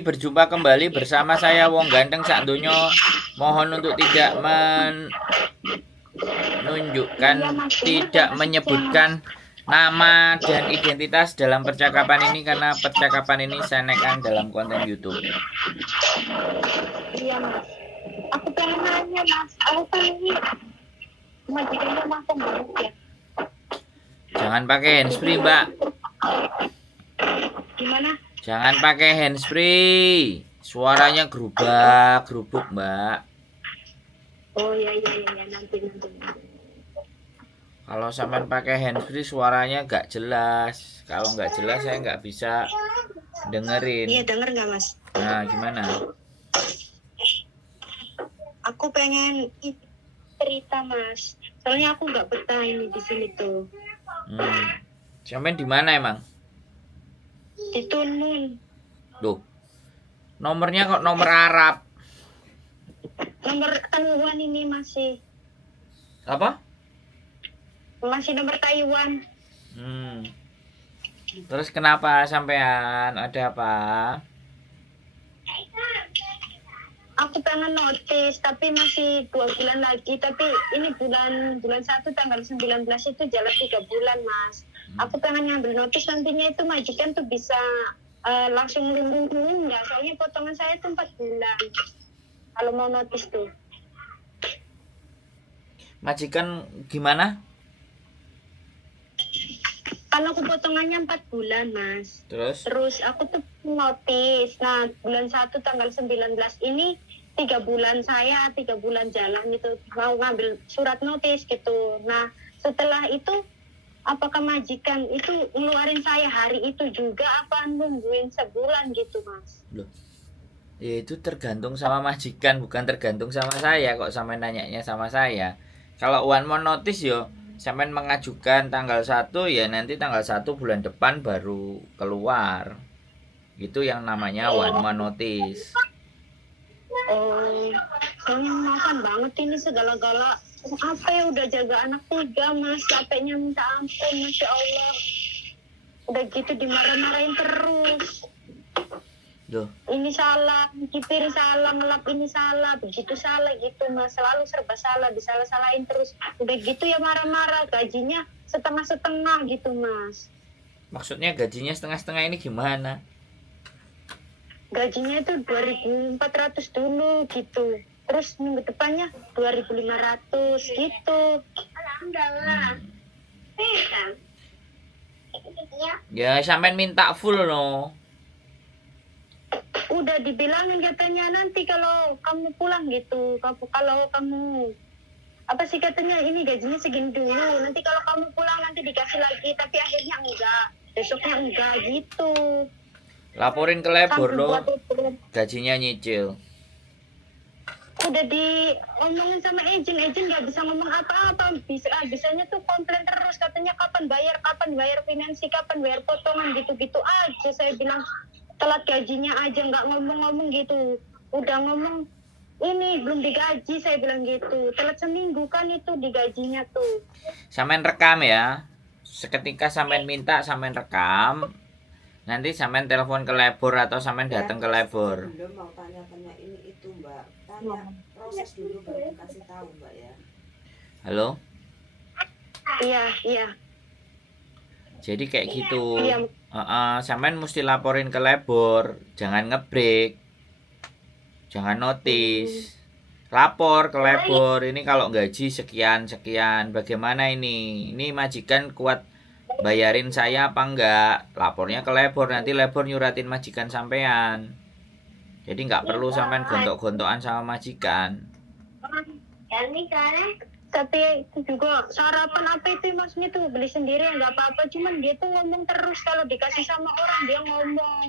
Berjumpa kembali bersama saya Wong Ganteng Sak Donya. Mohon untuk tidak tidak menyebutkan nama dan identitas dalam percakapan ini karena percakapan ini saya naikkan dalam konten YouTube. Iya mas. Aku pengen nanya mas, aku kan ini majikannya makan banget ya. Jangan pakai handsfree mbak. Gimana? Jangan pakai handsfree. Suaranya gerubuk mbak. Oh iya nanti. Kalau sampean pakai handsfree suaranya gak jelas. Kalau nggak jelas saya nggak bisa dengerin. Iya denger nggak mas? Nah gimana? Aku pengen cerita mas. Soalnya aku nggak betah ini di sini tuh. Sampean di mana emang? Di Tunmun. Duh. Nomornya kok nomor Arab? Nomor Taiwan ini masih. Apa? Masih nomor Taiwan. Terus kenapa sampean? Ada apa? Aku pengen notice tapi masih 2 bulan lagi, tapi ini bulan 1 tanggal 19 itu jalan 3 bulan mas. Aku pengen ngambil notice nantinya itu majikan tuh bisa langsung ngelindungin nggak, soalnya potongan saya tuh 4 bulan kalau mau notice tuh. Majikan gimana? Kan aku potongannya 4 bulan mas. Terus aku tuh notice. Nah bulan 1 tanggal 19 ini 3 bulan saya 3 bulan jalan gitu, mau ngambil surat notice gitu. Nah setelah itu apakah majikan itu ngeluarin saya hari itu juga apa nungguin sebulan gitu mas? Loh, ya itu tergantung sama majikan, bukan tergantung sama saya. Kok sampai nanyanya sama saya? Kalau one more notice yo sampai mengajukan tanggal 1 ya nanti tanggal 1 bulan depan baru keluar. Itu yang namanya one more notice. Soalnya makan banget ini segala-gala. Apa ya, udah jaga anak 3 mas, capeknya minta ampun, masya Allah. Udah gitu dimarah-marahin terus. Duh. Ini salah, kipir salah, ngelap ini salah, begitu salah gitu mas, selalu serba salah, disalah-salahin terus. Udah gitu ya marah-marah, gajinya setengah-setengah gitu mas. Maksudnya gajinya setengah-setengah ini gimana? Gajinya itu 2.400 dulu gitu. Terus minggu depannya 2.500 gitu. Alhamdulillah. Ya sampean minta full no. Udah dibilangin katanya nanti kalau kamu pulang gitu. Kalau kamu apa sih katanya ini gajinya segini dulu. Nanti kalau kamu pulang nanti dikasih lagi, tapi akhirnya enggak. Besoknya enggak gitu. Laporin ke labor lo, gajinya nyicil. Udah diomongin sama agent nggak bisa ngomong apa-apa, bisanya tuh komplain terus, katanya kapan bayar finansi, kapan bayar potongan, gitu-gitu aja. Saya bilang telat gajinya aja nggak ngomong-ngomong gitu, udah ngomong ini belum digaji, saya bilang gitu, telat seminggu kan itu digajinya tuh. Sampean rekam ya, seketika sampean minta sampean rekam, nanti sampean telepon ke labor atau sampean datang ke labor. Belum mau tanya-tanya ini itu mbak, tanya proses dulu baru dikasih tahu mbak ya. Halo? Iya. Jadi kayak gitu. Iya. Sampean mesti laporin ke labor, jangan ngebreak, jangan notice. Lapor ke labor, ini kalau gaji sekian, bagaimana ini? Ini majikan kuat bayarin saya apa enggak? Lapornya ke labor, nanti labor nyuratin majikan sampean. Jadi nggak perlu sampean gontok-gontokan sama majikan. Tapi itu juga sarapan apa itu maksudnya tuh beli sendiri nggak apa-apa, cuman dia tuh ngomong terus, kalau dikasih sama orang dia ngomong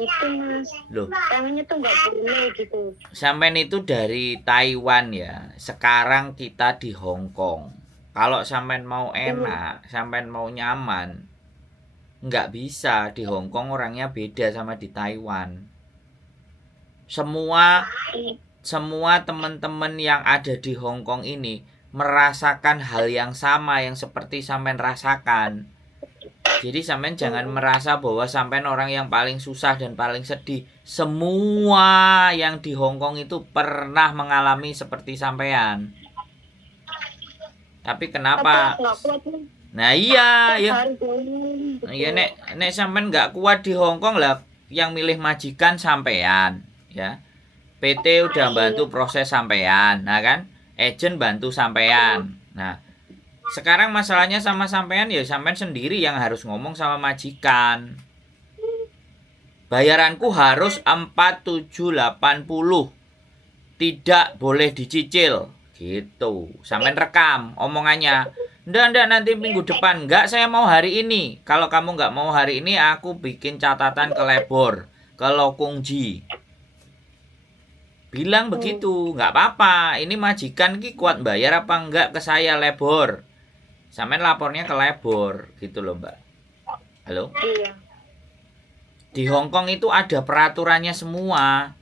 gitu mas. Loh, tangannya tuh nggak boleh gitu. Sampean itu dari Taiwan ya, sekarang kita di Hong Kong. Kalau sampean mau enak, sampean mau nyaman, nggak bisa. Di Hong Kong orangnya beda sama di Taiwan. Semua teman-teman yang ada di Hong Kong ini merasakan hal yang sama yang seperti sampean rasakan. Jadi sampean jangan merasa bahwa sampean orang yang paling susah dan paling sedih. Semua yang di Hong Kong itu pernah mengalami seperti sampean. Tapi kenapa? Tapi aku nggak kuat nih. Nah iya, ya. Hari ini, gitu. Ya nek sampean nggak kuat di Hong Kong lah, yang milih majikan sampean, ya. PT udah bantu proses sampean, nah kan? Agent bantu sampean. Nah, sekarang masalahnya sama sampean ya sampean sendiri yang harus ngomong sama majikan. Bayaranku harus 4780. Tidak boleh dicicil. Gitu. Sampean rekam omongannya. Ndak nanti minggu depan. Enggak, saya mau hari ini. Kalau kamu nggak mau hari ini, aku bikin catatan ke Lebor, ke Lokungji. Bilang begitu, nggak apa-apa. Ini majikan ki kuat bayar apa enggak ke saya Lebor. Sampean lapornya ke Lebor, gitu loh, Mbak. Halo? Iya. Di Hong Kong itu ada peraturannya semua.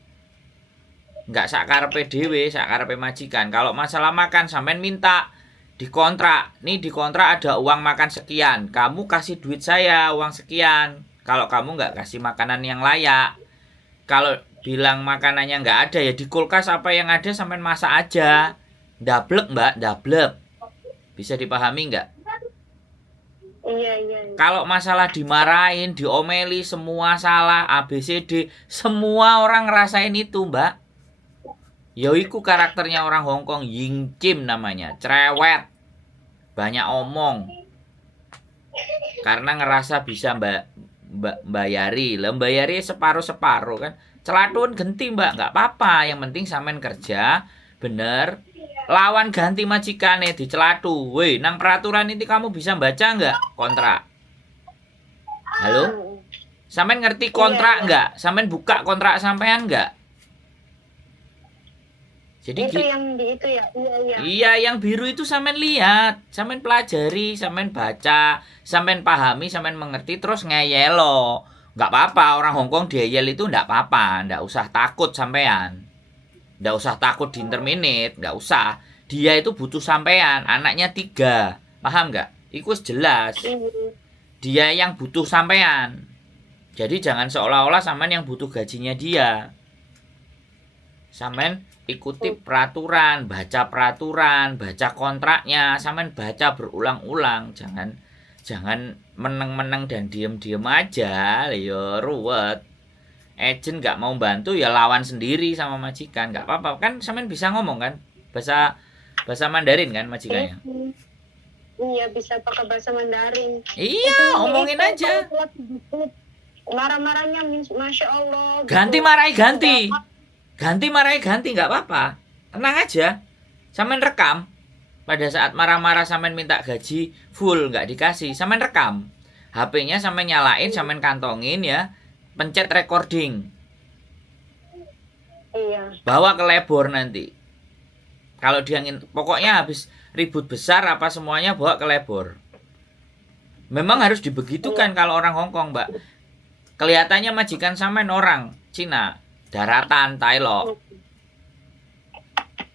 Nggak sakarepe dhewe, sakarepe majikan. Kalau masalah makan sampean minta dikontrak. Nih dikontrak ada uang makan sekian. Kamu kasih duit saya uang sekian. Kalau kamu nggak kasih makanan yang layak. Kalau bilang makanannya nggak ada ya di kulkas apa yang ada sampean masak aja. Dablek Mbak, dablek. Bisa dipahami nggak? Iya. Kalau masalah dimarahin, diomeli, semua salah, ABCD, semua orang ngerasain itu, Mbak. Yoiku karakternya orang Hong Kong, Ying Kim namanya, cerewet, banyak omong. Karena ngerasa bisa bayari, bayari separuh-separuh kan. Celatun ganti Mbak, nggak apa-apa. Yang penting sampean kerja, bener. Lawan ganti majikane dicelatu. Weh, nang peraturan ini kamu bisa baca nggak kontrak? Halo? Sampean ngerti kontrak nggak? Sampean buka kontrak sampean nggak? Jadi Itu yang di itu ya. Iya. Iya, yang biru itu sampean lihat, sampean pelajari, sampean baca, sampean pahami, sampean mengerti terus ngeyelo. Nggak apa-apa, orang Hong Kong dieyel itu nggak apa-apa, nggak usah takut sampean. Nggak usah takut di interminate, nggak usah. Dia itu butuh sampean, anaknya 3. Paham nggak? Itu jelas. Dia yang butuh sampean. Jadi jangan seolah-olah sampean yang butuh gajinya dia. Sampean ikuti peraturan, baca kontraknya, sampean baca berulang-ulang, jangan meneng-meneng dan diem-diem aja, ya ruwet. Agent nggak mau bantu ya lawan sendiri sama majikan, nggak apa-apa kan, sampean bisa ngomong kan bahasa Mandarin kan majikannya. Iya, bisa pakai bahasa Mandarin. Iya, omongin aja. Marah-marahnya Masya Allah. Ganti marahi ganti. Ganti marahi ganti nggak apa-apa. Tenang aja. Sampean rekam. Pada saat marah-marah sampean minta gaji full nggak dikasih, sampean rekam. HP-nya sampean nyalain, sampean kantongin ya. Pencet recording. Iya. Bawa ke Lebor nanti. Kalau dia pokoknya habis ribut besar apa semuanya bawa ke Lebor. Memang harus dibegitukan kalau orang Hong Kong, Mbak. Kelihatannya majikan sampean orang Cina, daratan, Thailand.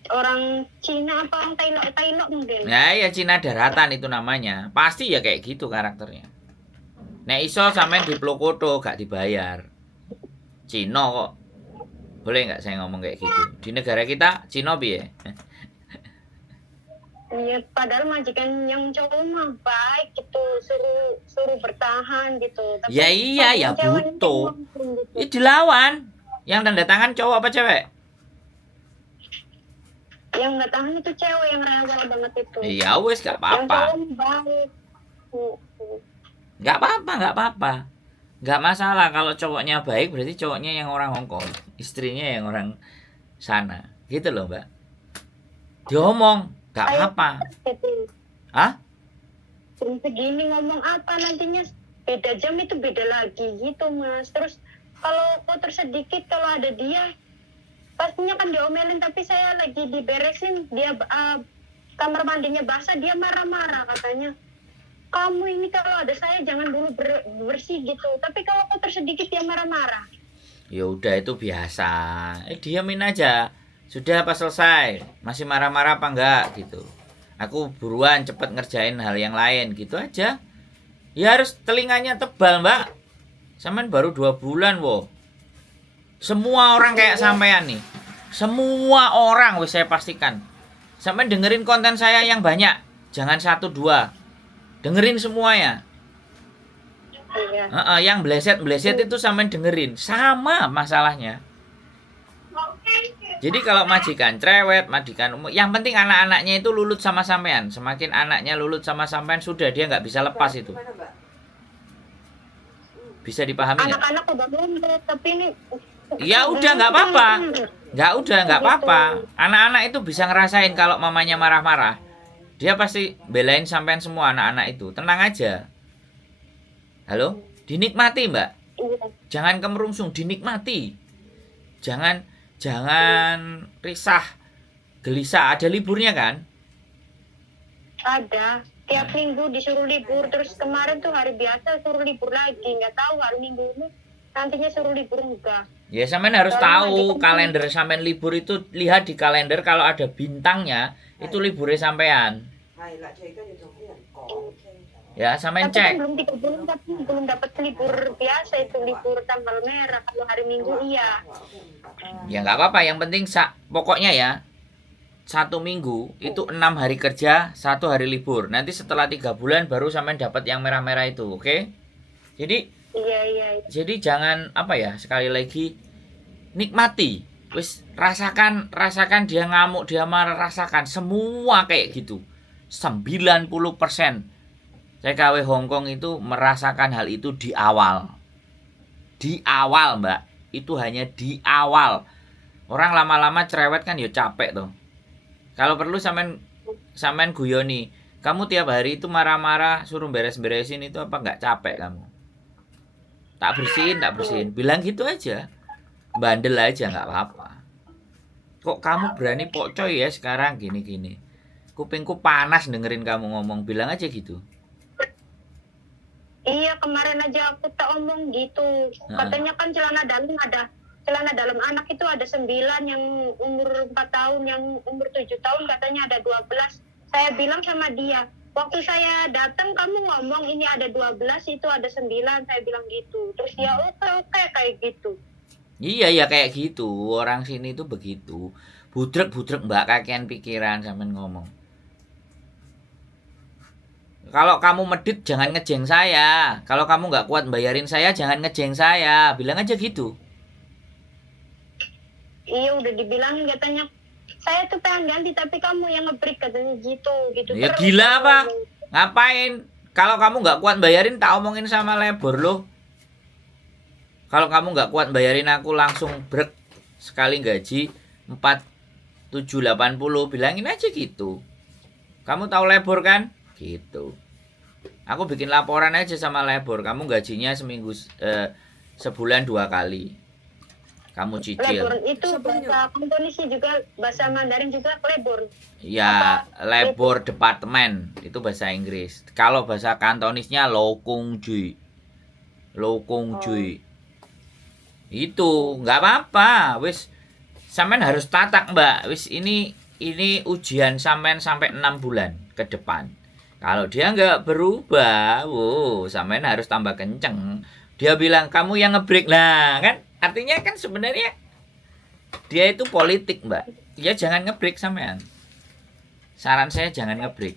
Orang Cina apa orang Thailand mungkin? Ya Cina daratan itu namanya. Pasti ya kayak gitu karakternya. Nek iso sampean diplokoto gak dibayar. Cina kok. Boleh nggak saya ngomong kayak gitu? Di negara kita Cina piye? Iya, padahal majikan yang cowok mah baik gitu, suruh bertahan gitu. Tapi Ya iya ya cewek butuh. gitu. Ya dilawan. Yang tanda tangan cowok apa cewek? Yang nggak tahan itu cewek yang rewel banget itu. Ya wes gak Yang apa-apa. cowok baik. Gak apa-apa. Gak masalah kalau cowoknya baik berarti cowoknya yang orang Hong Kong, istrinya yang orang sana. Gitu loh, Mbak. Diomong, gak apa-apa. Gitu. Hah? Jam segini ngomong apa nantinya beda jam itu beda lagi gitu Mas. Terus kalau kotor sedikit kalau ada dia pastinya kan diomelin, tapi saya lagi diberesin dia kamar mandinya basah, dia marah-marah katanya. Kamu ini kalau ada saya jangan dulu bersih gitu. Tapi kalau kotor sedikit dia marah-marah. Ya udah itu biasa. Diamin aja. Sudah apa selesai? Masih marah-marah apa enggak gitu. Aku buruan cepet ngerjain hal yang lain gitu aja. Ya harus telinganya tebal, Mbak. Sampean baru 2 bulan, wo. Semua orang kayak sampean nih. Semua orang wis saya pastikan. Sampean dengerin konten saya yang banyak. Jangan 1 2. Dengerin semuanya. Iya. Yang bleset itu sampean dengerin. Sama masalahnya. Jadi kalau majikan cerewet, majikan umum, yang penting anak-anaknya itu lulut sama sampean. Semakin anaknya lulut sama sampean, sudah dia nggak bisa lepas itu. Gimana, Mbak? Bisa dipahami nggak? Anak-anak udah lembut, tapi ini Ya udah nggak apa-apa. Nggak apa-apa. Anak-anak itu bisa ngerasain kalau mamanya marah-marah. Dia pasti belain sampean semua anak-anak itu. Tenang aja. Halo? Dinikmati, Mbak. Iya. Jangan kemerungsung, dinikmati. Jangan risah, gelisah. Ada liburnya kan? Ada. Tiap minggu disuruh libur, terus kemarin tuh hari biasa suruh libur lagi. Nggak tahu hari minggu ini nantinya suruh libur enggak. Ya sampean harus tahu kalender sampean libur itu, lihat di kalender kalau ada bintangnya itu liburnya sampean. Hai, lah jadi kan itu kan kok. Ya sampean Tapi kan cek. belum 3 bulan, tapi belum dapat libur biasa itu, libur tanggal merah. Kalau hari minggu iya. Ya nggak apa-apa, yang penting pokoknya ya 1 minggu itu 6 hari kerja, 1 hari libur. Nanti setelah 3 bulan baru sampean dapat yang merah-merah itu, oke? Jadi Iya. jangan apa ya, sekali lagi nikmati. Wis rasakan dia ngamuk, dia marah, rasakan semua kayak gitu. 90% TKW Hongkong itu merasakan hal itu di awal. Di awal, Mbak. Itu hanya di awal. Orang lama-lama cerewet kan ya capek tuh. Kalau perlu sampean guyoni. Kamu tiap hari itu marah-marah, suruh beres-beresin itu apa nggak capek kamu? Tak bersihin. Bilang gitu aja. Bandel aja nggak apa-apa. Kok kamu berani pocoy ya sekarang gini-gini. Kupingku panas dengerin kamu ngomong. Bilang aja gitu. Iya, kemarin aja aku tak omong gitu. Katanya kan celana dalam anak itu ada 9, yang umur 4 tahun, yang umur 7 tahun katanya ada 12. Saya bilang sama dia, waktu saya datang kamu ngomong ini ada 12, itu ada 9, saya bilang gitu. Terus dia oke kayak gitu. Iya kayak gitu. Orang sini tuh begitu. Budrek Mbak, kakean pikiran sampean ngomong. Kalau kamu medit jangan ngejeng saya. Kalau kamu nggak kuat bayarin saya jangan ngejeng saya. Bilang aja gitu. Iya, udah dibilangin katanya. Saya tuh pengen ganti tapi kamu yang nge-break katanya gitu. Ya Terus gila apa? ngomong. Ngapain? Kalau kamu nggak kuat bayarin tak omongin sama labor loh. Kalau kamu nggak kuat bayarin aku langsung brek sekali gaji 4.780, bilangin aja gitu. Kamu tahu labor kan? Gitu. Aku bikin laporan aja sama labor. Kamu gajinya sebulan 2 kali. Kamu cicil. Labor itu bahasa Kantonisi juga, bahasa Mandarin juga labor. Ya, labor departemen itu bahasa Inggris. Kalau bahasa Kantonisnya Lokung Jui. Itu nggak apa-apa. Wis sampean harus tatak, Mbak. Wis ini ujian sampean sampai 6 bulan ke depan. Kalau dia nggak berubah, sampean harus tambah kenceng. Dia bilang kamu yang ngebreak lah, kan? Artinya kan sebenarnya dia itu politik, Mbak. Ya jangan ngebreak sampean. Saran saya jangan ngebreak.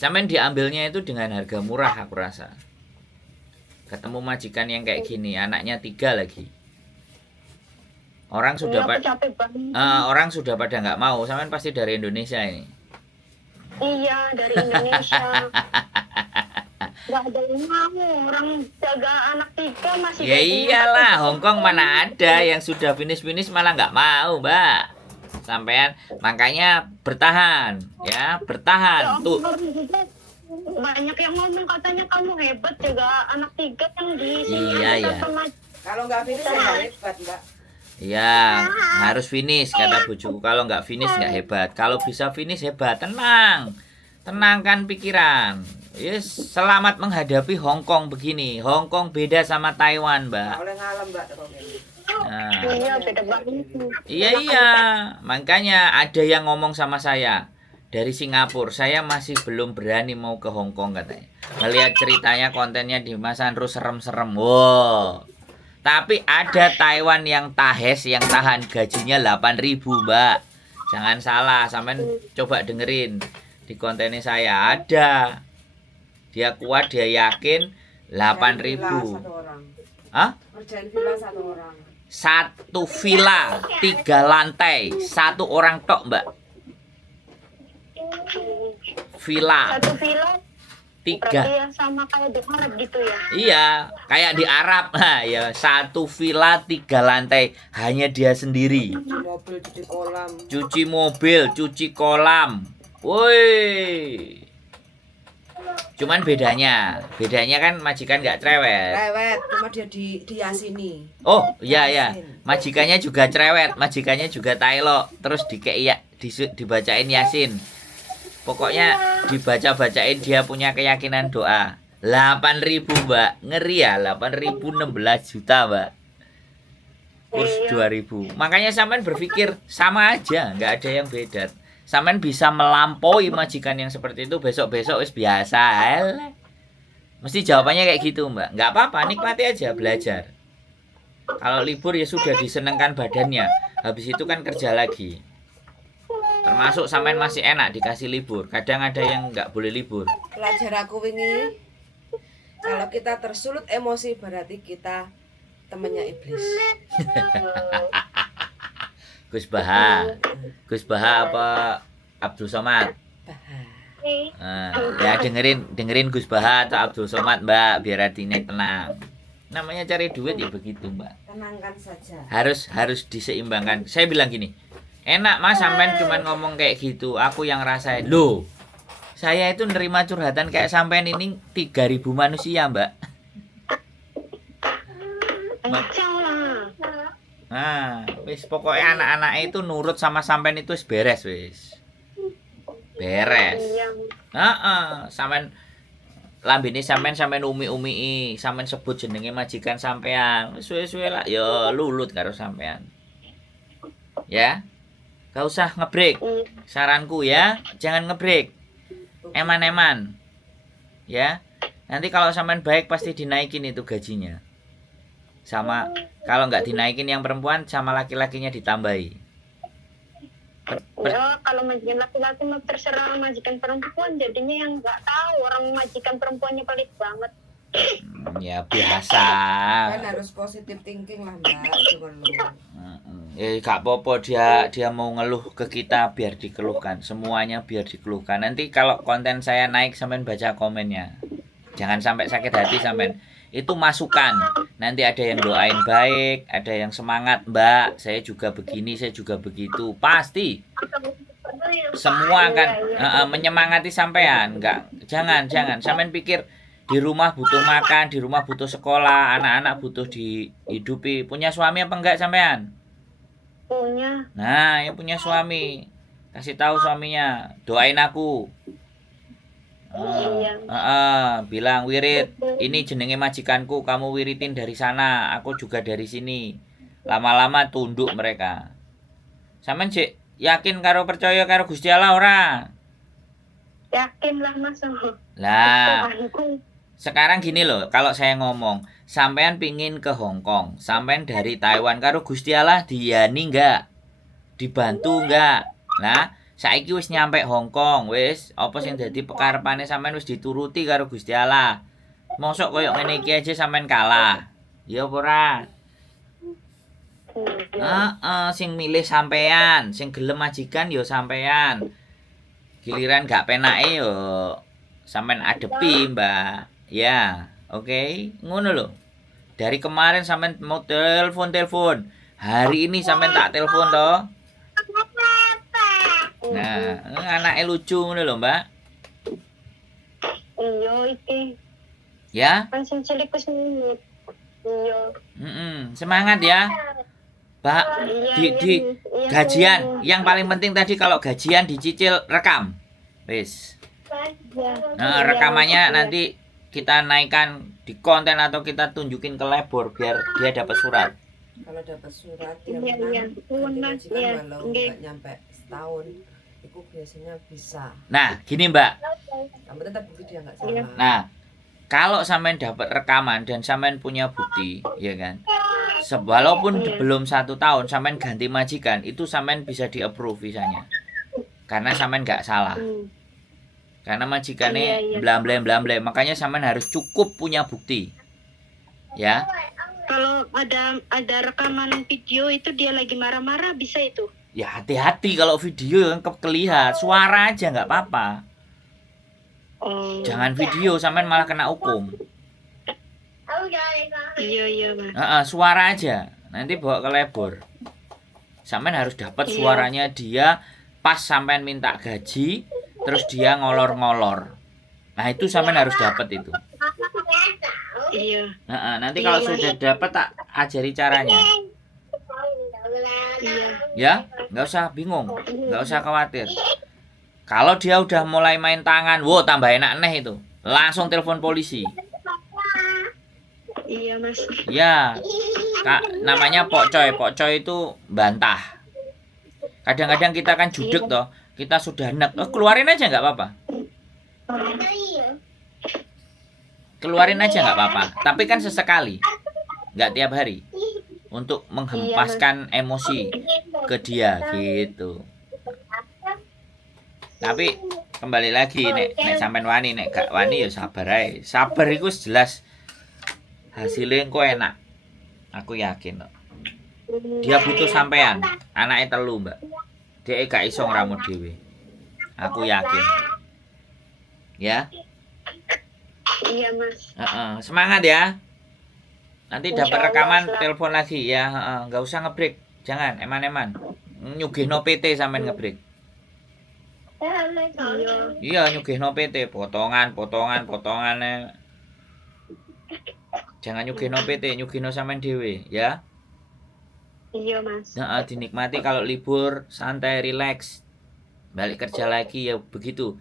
Sampean diambilnya itu dengan harga murah aku rasa. Ketemu majikan yang kayak gini, anaknya 3 lagi. Orang sudah pada nggak mau. Sampean pasti dari Indonesia ini. Iya, dari Indonesia. Gak ada yang mau, orang jaga anak 3 masih. Ya iyalah, Hongkong mana ada yang sudah finish malah nggak mau, Mbak. Sampean makanya bertahan, ya bertahan tuh. Banyak yang ngomong katanya kamu hebat jaga anak 3 yang di sini. Iya ya. Kalau nggak finish ya hebat, Mbak. Iya, harus finish kata bojoku. Kalau nggak finish nggak hebat. Kalau bisa finish hebat. Tenangkan pikiran. Yes, selamat menghadapi Hongkong begini. Hongkong beda sama Taiwan, Mbak. Oleh ngalem, Mbak. Nah, Iya, beda banget. iya. Makanya ada yang ngomong sama saya. dari Singapura. Saya masih belum berani mau ke Hong Kong katanya. Melihat ceritanya kontennya di Mas Andrew serem-serem. Wow. Tapi ada Taiwan yang tahes yang tahan gajinya 8.000, Mbak. Jangan salah, sampean coba dengerin di kontennya saya ada. Dia kuat, dia yakin 8.000. Satu orang. Hah? Kerjaan villa satu orang. Satu villa 3 lantai, satu orang tok, Mbak. Villa Satu villa 3. berarti yang sama kayak di Arab gitu ya. Iya, kayak di Arab. Nah, ya satu villa 3 lantai, hanya dia sendiri. Cuci mobil, cuci kolam. Cuci mobil, cuci kolam. Woi. Cuman bedanya kan majikan nggak cerewet. Rewet, cuma dia diasini. Oh, iya ya. Majikannya juga cerewet, majikannya juga tailok, terus dibacain Yasin. Pokoknya dibaca-bacain dia punya keyakinan doa. 8.000, Mbak. Ngeri ya, 8.000 16 juta, Mbak. Kurs 2.000. Makanya sampean berpikir sama aja, nggak ada yang beda. Sampean bisa melampaui majikan yang seperti itu, besok-besok wis biasa. Alah. Mesti jawabannya kayak gitu, Mbak. Nggak apa-apa, nikmati aja, belajar. Kalau libur ya sudah disenengkan badannya. Habis itu kan kerja lagi. Termasuk sampean masih enak dikasih libur. Kadang ada yang nggak boleh libur. Pelajar aku wingi, kalau kita tersulut emosi berarti kita temannya iblis. Gus Baha apa Abdul Somad? Nah, ya dengerin Gus Baha atau Abdul Somad, Mbak, biar hatinya tenang. Namanya cari duit ya begitu, Mbak. Tenangkan saja. Harus diseimbangkan. Saya bilang gini, enak Mas sampean cuman ngomong kayak gitu, aku yang rasain. Loh, saya itu nerima curhatan kayak sampean ini 3.000 manusia, Mbak. Nah, wis pokoknya anak-anak itu nurut sama sampean itu wis beres wis. Beres. Sampean lambene sampean umi-umi, sampean sebut jenenge majikan sampean. Wis suwe-suwe lah ya lulut karo sampean. Ya. Gak usah ngebreak. Saranku ya, jangan ngebreak. Eman-eman. Ya. Nanti kalau sampean baik pasti dinaikin itu gajinya. Sama kalau nggak dinaikin yang perempuan sama laki-lakinya ditambahi. Ya, kalau majikan laki-laki mah terserah majikan perempuan, jadinya yang nggak tahu orang majikan perempuannya pelit banget. Ya biasa. Kan harus positive thinking lah, Mbak. Gak apa-apa dia mau ngeluh ke kita biar dikeluhkan. Semuanya biar dikeluhkan. Nanti kalau konten saya naik sampean baca komennya. Jangan sampai sakit hati sampean. Itu masukan. Nanti ada yang doain baik, ada yang semangat, Mbak. Saya juga begini, saya juga begitu. Pasti. Semua akan menyemangati sampean. Jangan. Sampean pikir di rumah butuh makan, di rumah butuh sekolah, anak-anak butuh dihidupi. Punya suami apa enggak sampean? Punya. Nah, yang punya suami. Kasih tahu suaminya, doain aku. Bilang wirid, ini jenenge majikanku, kamu wiritin dari sana, aku juga dari sini. Lama-lama tunduk mereka. Sampeyan cek yakin karo percaya karo Gusti Allah ora? Yakin lah Mas. Lah, sekarang gini loh, kalau saya ngomong, sampean pingin ke Hong Kong, sampean dari Taiwan karo Gusti Allah diani enggak? Dibantu enggak? Nah, saiki wis nyampe Hong Kong, wis apa sing dadi pekarepane sampean wis dituruti karo Gusti Allah. Mosok koyo ngene iki aja sampean kalah. Ya apa ora? Sing milih sampean, sing gelem majikan ya sampean. Giliran gak penake yo sampean adepi, Mbak. Ya, oke. Ngono lho. Dari kemarin sampean mau telepon. Hari ini sampean tak telepon toh. Nah, anaknya lucu ngono lho, Mbak. Iya iki. Ya? Kan sing cilik wis nurut. Iya. Semangat ya. Pak, di gajian yang paling penting tadi kalau gajian dicicil rekam. Wis. Nah, rekamannya nanti kita naikkan di konten atau kita tunjukin ke labor biar dia dapat surat. Kalau dapat surat dia Iya. walau nggak nyampe setahun itu biasanya bisa. Nah, gini Mbak. Kamu tetap bukti dia nggak Iya. salah. Nah, kalau sampean dapat rekaman dan sampean punya bukti, ya kan? Walaupun Iya. belum 1 tahun sampean ganti majikan, itu sampean bisa di-approve visanya. Karena sampean nggak salah. Karena majikannya Iya. blam-blam, makanya sampean harus cukup punya bukti. Ya. Kalau ada rekaman video itu dia lagi marah-marah bisa itu. Ya hati-hati kalau video yang kelihat, suara aja nggak apa-apa. Oh. Jangan video sampean malah kena hukum. Iya Mas. Suara aja. Nanti bawa ke labor. Sampean harus dapat Iya. suaranya dia pas sampean minta gaji, terus dia ngolor-ngolor. Nah, itu sampean harus dapat itu. Iya. Nanti Iya, kalau Mas. sudah dapat tak ajari caranya. Iya. Ya, nggak usah bingung, nggak usah khawatir. Kalau dia udah mulai main tangan, wow tambah enak neh itu. Langsung telepon polisi. Iya Mas. Ya, namanya pokcoy. Pokcoy itu bantah. Kadang-kadang kita kan judek toh, kita sudah enak, keluarin aja nggak apa-apa. Keluarin aja nggak apa-apa. Tapi kan sesekali, nggak tiap hari. Untuk menghempaskan emosi ke dia gitu. Tapi kembali lagi nek sampean wani, nek gak wani ya sabar ae. Sabar iku jelas hasilnya kok enak. Aku yakin kok. Dia butuh sampean. Anaknya telu, Mbak. Dia gak iso ngramut dhewe. Aku yakin. Ya. Iya Mas. Semangat ya. Nanti dapat Insyaallah, rekaman Mas. telepon lagi ya. Nggak usah ngebreak. Jangan eman-eman. Nyugihno PT sampean ngebreak. Iya, nyugihno PT, potongan. Jangan nyugihno PT, nyugihno sampean dhewe, ya. Iya Mas. Dinikmati kalau libur, santai, relax. Balik kerja lagi ya begitu.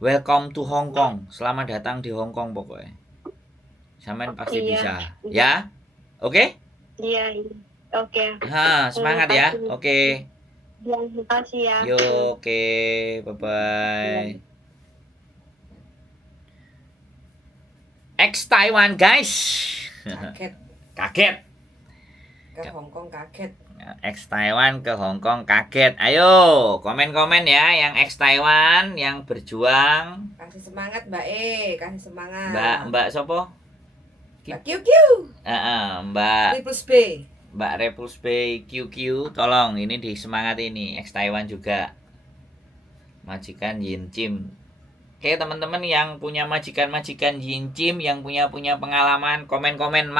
Welcome to Hong Kong. Selamat datang di Hong Kong pokoknya. Sampean pasti Iya. bisa, ya. Oke? Iya. Oke. Semangat ya. Oke. Terima kasih ya. Yo, oke. Bye-bye. Ex Taiwan, guys. Kaget. Ke Hongkong kaget. Ex Taiwan ke Hong Kong kaget. Ayo, komen-komen ya yang ex Taiwan yang berjuang. Kasih semangat Mbak kasih semangat. Mbak sopo? Mbak QQ. Mbak Plus B. Mbak Repulse Bay QQ, tolong ini disemangat ini ex Taiwan juga. Majikan Yin Chim. Oke, teman-teman yang punya majikan Yin Chim, yang punya pengalaman, komen-komen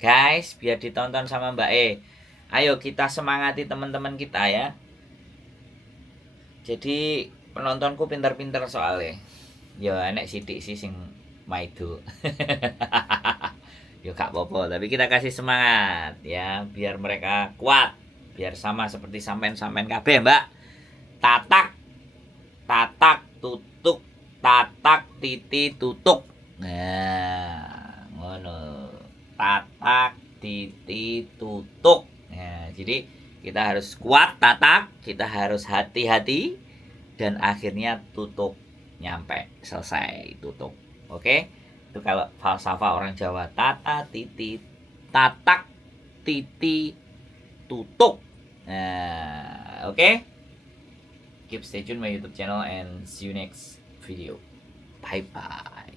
guys, biar ditonton sama Mbak Ayo kita semangati teman-teman kita ya. Jadi penontonku pinter-pinter soalnya. Ya enek sithik sih sing maido. Ya gak apa-apa, tapi kita kasih semangat ya, biar mereka kuat, biar sama seperti sampean kabeh, Mbak. Tatak tutuk, tatak titi tutuk. Nah, ngono. Tatak titi tutuk. Nah, jadi kita harus kuat tatak, kita harus hati-hati, dan akhirnya tutuk, nyampe, selesai tutuk. Oke? Itu kalau falsafah orang Jawa, tatak titi tutuk. Nah, oke? Keep stay tune my YouTube channel and see you next video. Bye bye.